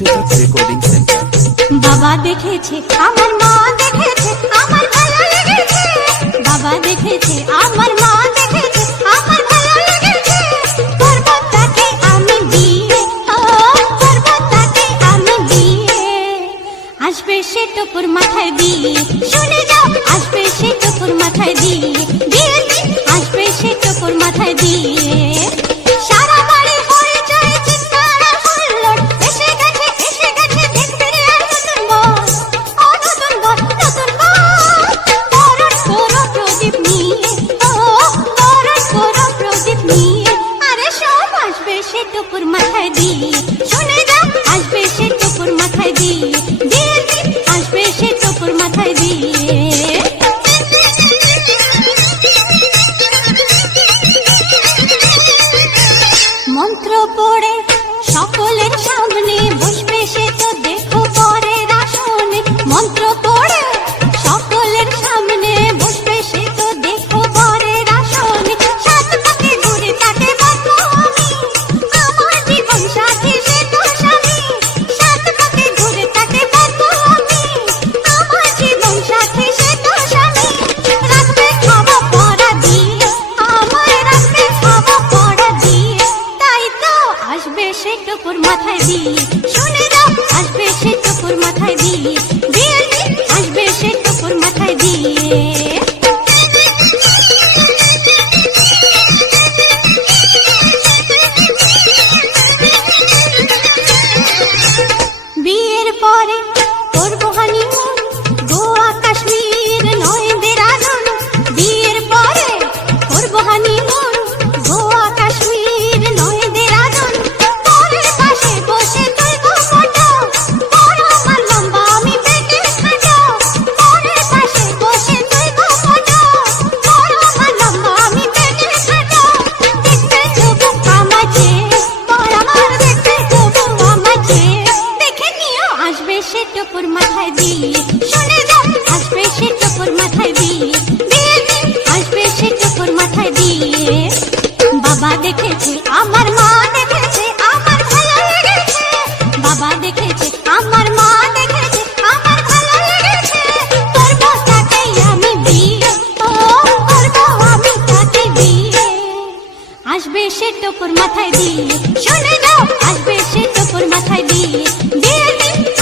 Biswanath recording centre. বাবা দেখেছে আমার মা দেখেছে আমার ভালো লেগেছে, বাবা দেখেছে আমার মা দেখেছে আমার ভালো লেগেছে, করব তাকে আমি বিয়ে, ও করব তাকে আমি বিয়ে, আসবে সে টুকুর মাথায় দিয়ে, শুনে যাও আসবে সে টুকুর মাথায় দিয়ে, বিয়ে আসবে সে টুকুর মাথায় দিয়ে। সারা বাড়ি হয়ে যায় চিৎকার হুল্লোড়, এসে গেছে দেখতে রে নতুন বর, ও নতুন বর নতুন বর, বরণ করো প্রদীপ নিয়ে, ও বরণ করো প্রদীপ নিয়ে, আরে সব আসবে সে টুকুর মাথায় দিয়ে, শুনে যাও আসবে সে টুকুর মাথায় দিয়ে, বিয়ে আসবে সে টুকুর মাথায় দিয়ে। মন্ত্র পড়ে সকলের সামনে বসবে সে তো দেখো পরের আসনে, মন্ত্র পড়ে সকলের সামনে বসবে সে তো দেখো পরের আসনে, সাত পাকে ঘুরে তাকে বলবো আমি আমার জীবন সাথী সে তো স্বামী, সাত পাকে ঘুরে তাকে বলবো আমি আমার জীবন সাথী সে তো স্বামী, রাখবে খাওয়া পড়া দিয়ে, আমার রাখবে খাওয়া পড়া দিয়ে, তাই তো আসবে সে টুকুর মাথায় দিয়ে, শুনে যাও আসবে সে টুকুর মাথায় দিয়ে, বিয়ে আসবে সে টুকুর মাথায় দিয়ে। বিয়ের পরে করবো হানিমুন, গোয়া কাশ্মীর নয় দেরাদুন, বিয়ের পরে করবো হানিমুন, গোয়া কাশ্মীর নয় দেরাদুন, পরের পাশে বসে তুলবো ফটো, বড় আমার লম্বা আমি পেটে খাটো, পরের পাশে বসে তুলবো ফটো, বড় আমার লম্বা আমি পেটে খাটো, দেখতে তবু আমাকে বড় আমার দেখতে তবু আমাকে, দেখে নিও আসবে সে টুকুর মাথায় দিয়ে, শুনে যাও আসবে সে টুকুর মাথায় দিয়ে, বিয়ে আসবে সে টুকুর মাথায় দিয়ে। বাবা দেখেছে আমার মা দেখেছে আমার ভালো লেগেছে, বাবা দেখেছে আমার মা দেখেছে আমার ভালো লেগেছে, করব তাকে আমি বিয়ে, ও করব আমি তাকে বিয়ে, আসবে সে টুকুর মাথায় দিয়ে, শুনে যাও আসবে সে টুকুর মাথায় দিয়ে, বিয়ে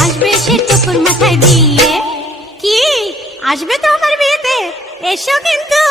আসবে সে টুকুর মাথায় দিয়ে। কি আসবে তো আমার বিয়েতে? এসো কিন্তু।